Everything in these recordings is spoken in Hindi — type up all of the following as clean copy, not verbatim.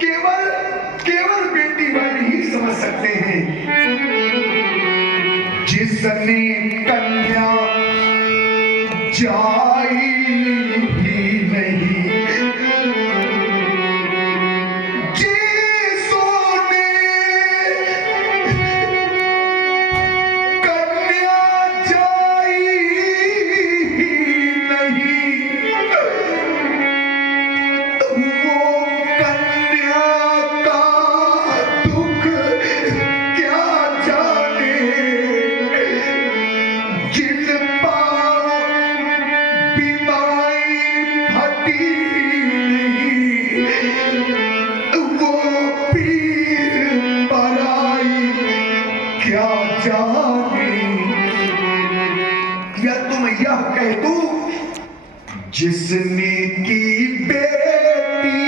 केवल केवल बेटी वाली ही समझ सकते हैं। जिसने कन्या जाई ही नहीं, जिसने की बेटी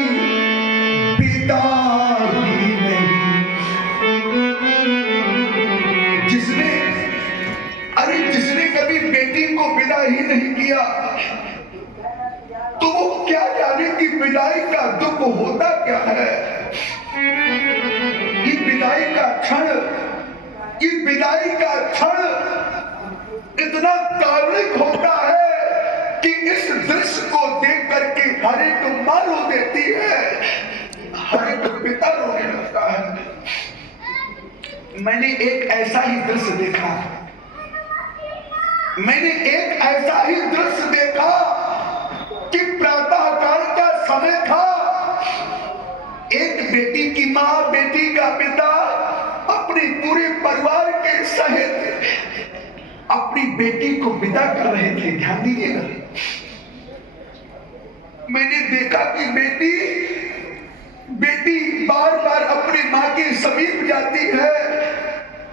पिता ही नहीं, जिसने कभी बेटी को विदा ही नहीं किया, तो वो क्या जाने कि विदाई का दुख होता क्या है। ये विदाई का क्षण इतना काल्पनिक होता है कि इस दृश्य को देख करके हर एक मां रो देती है, हर एक पिता रोने लगता है। मैंने एक ऐसा ही दृश्य देखा, कि प्रातः काल का समय था। एक बेटी की मां, बेटी का पिता अपने पूरे परिवार के सहित अपनी बेटी को विदा कर रहे थे। ध्यान दीजिएगा, मैंने देखा कि बेटी बार बार अपनी मां के समीप जाती है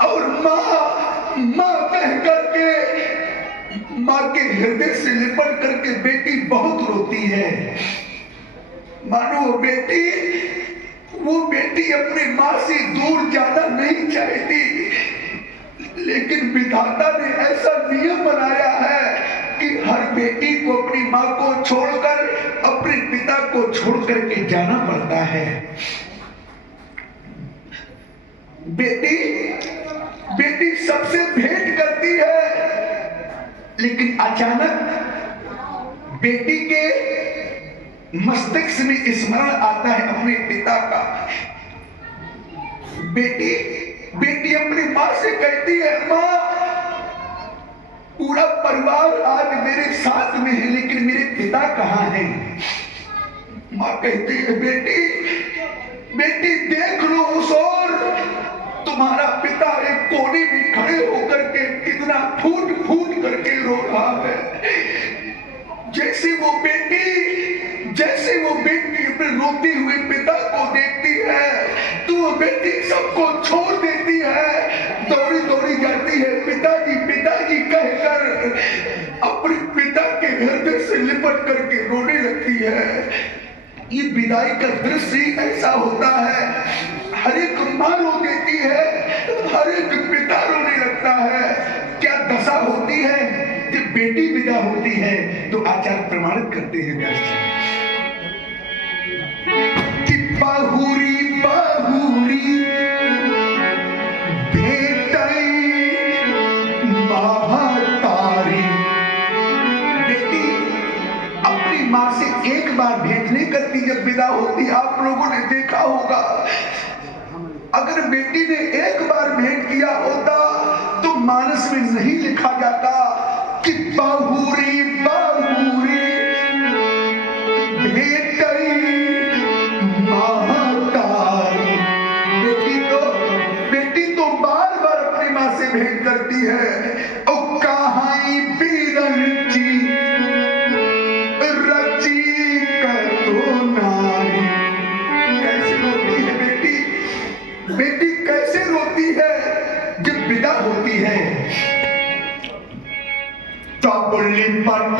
और मां कह करके मां के हृदय से लिपट करके बेटी बहुत रोती है। मानो वो बेटी अपनी मां से दूर जाना नहीं चाहती, लेकिन विधाता ने ऐसा नियम बनाया है कि हर बेटी को अपनी मां को छोड़कर अपने पिता को छोड़ करके जाना पड़ता है। बेटी सबसे भेंट करती है, लेकिन अचानक बेटी के मस्तिष्क में स्मरण आता है अपने पिता का। बेटी अपनी मां से कहती है, मां, पूरा परिवार आज मेरे साथ में है, लेकिन मेरे पिता कहाँ हैं? मां कहती है, बेटी देख लो उस ओर, तुम्हारा पिता एक कोने में खड़े होकर के कितना फूट फूट करके रो रहा है। जैसे वो बेटी अपने रोती हुए पिता को देखती है, तो वो बेटी सबको छोड़ देती है, दौड़ी जाती है, पिताजी कहकर अपने पिता के हृदय से लिपट करके रोने लगती है। ये विदाई का दृश्य ऐसा होता है, हर एक मां रो देती है, हर एक पिता रोने लगता है। क्या दशा होती है जब बेटी विदा होती है? तो आचार्य प्रमाणित करते हैं व्यास जी कि बहुरी बेटी महतारी। बेटी अपनी मां से एक बार भेंट नहीं करती जब विदा होती। आप लोगों ने देखा होगा, अगर बेटी ने एक बार भेंट किया होता तो मानस में नहीं लिखा जाता कि बहुरी बेटी महतारी। बेटी तो बार बार अपनी मां से भेंट करती है। और कहाई बिरंची रची कतो नारी। कैसे रोती है बेटी कैसे रोती है जब विदा होती है। लिपट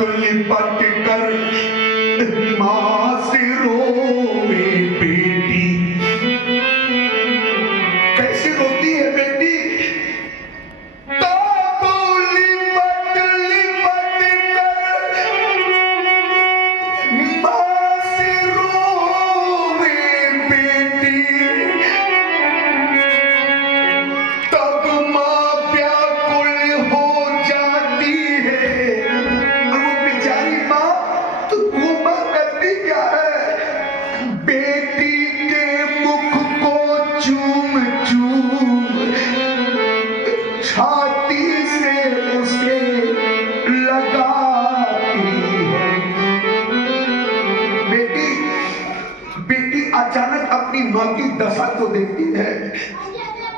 अचानक अपनी माँ की दशा को देखती है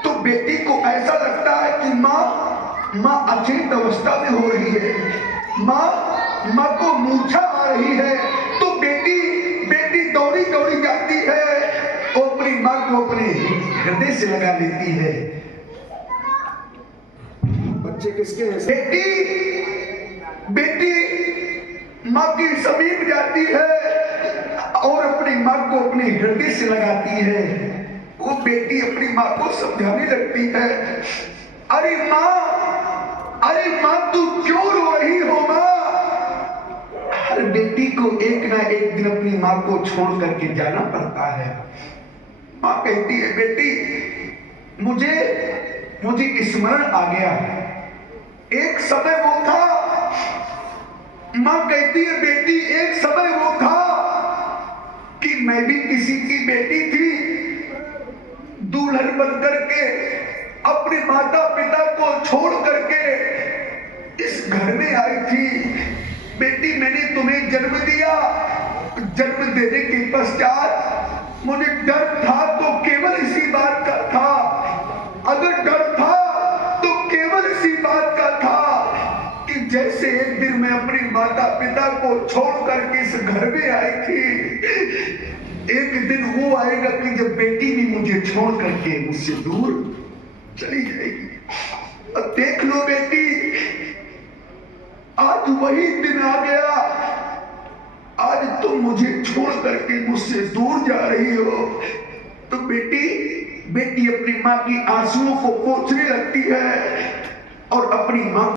तो बेटी को ऐसा लगता है कि माँ अचेत अवस्था में हो रही है, माँ को मूर्छा आ रही है। तो बेटी दौड़ी दौड़ी जाती है और अपनी माँ को अपने हृदय से लगा लेती है। बच्चे किसके हैं? बेटी माँ के समीप जाती है और अपनी माँ को अपने हृदय से लगाती है। वो बेटी अपनी माँ को समझाने लगती है, अरे माँ तू क्यों रो रही हो माँ? हर बेटी को एक ना एक दिन अपनी माँ को छोड़ करके जाना पड़ता है। माँ कहती है, बेटी मुझे स्मरण आ गया, एक समय वो था। माँ कहती है, बेटी एक समय वो था कि मैं भी किसी की बेटी थी, दुल्हन बन करके अपने माता पिता को छोड़ करके इस घर में आई थी। बेटी मैंने तुम्हें जन्म दिया, जन्म देने के पश्चात मुझे डर था तो केवल इसी बात का था, अगर डर था तो केवल इसी बात का था कि जैसे एक दिन मैं अपने माता पिता को छोड़ करके इस घर में आई थी, एक दिन वो आएगा कि जब बेटी भी मुझे छोड़ करके मुझसे दूर चली जाएगी। अब देख लो बेटी, आज वही दिन आ गया, आज तुम मुझे छोड़ करके मुझसे दूर जा रही हो। तो बेटी अपनी माँ की आंसुओं को पोंछने लगती है और अपनी माँ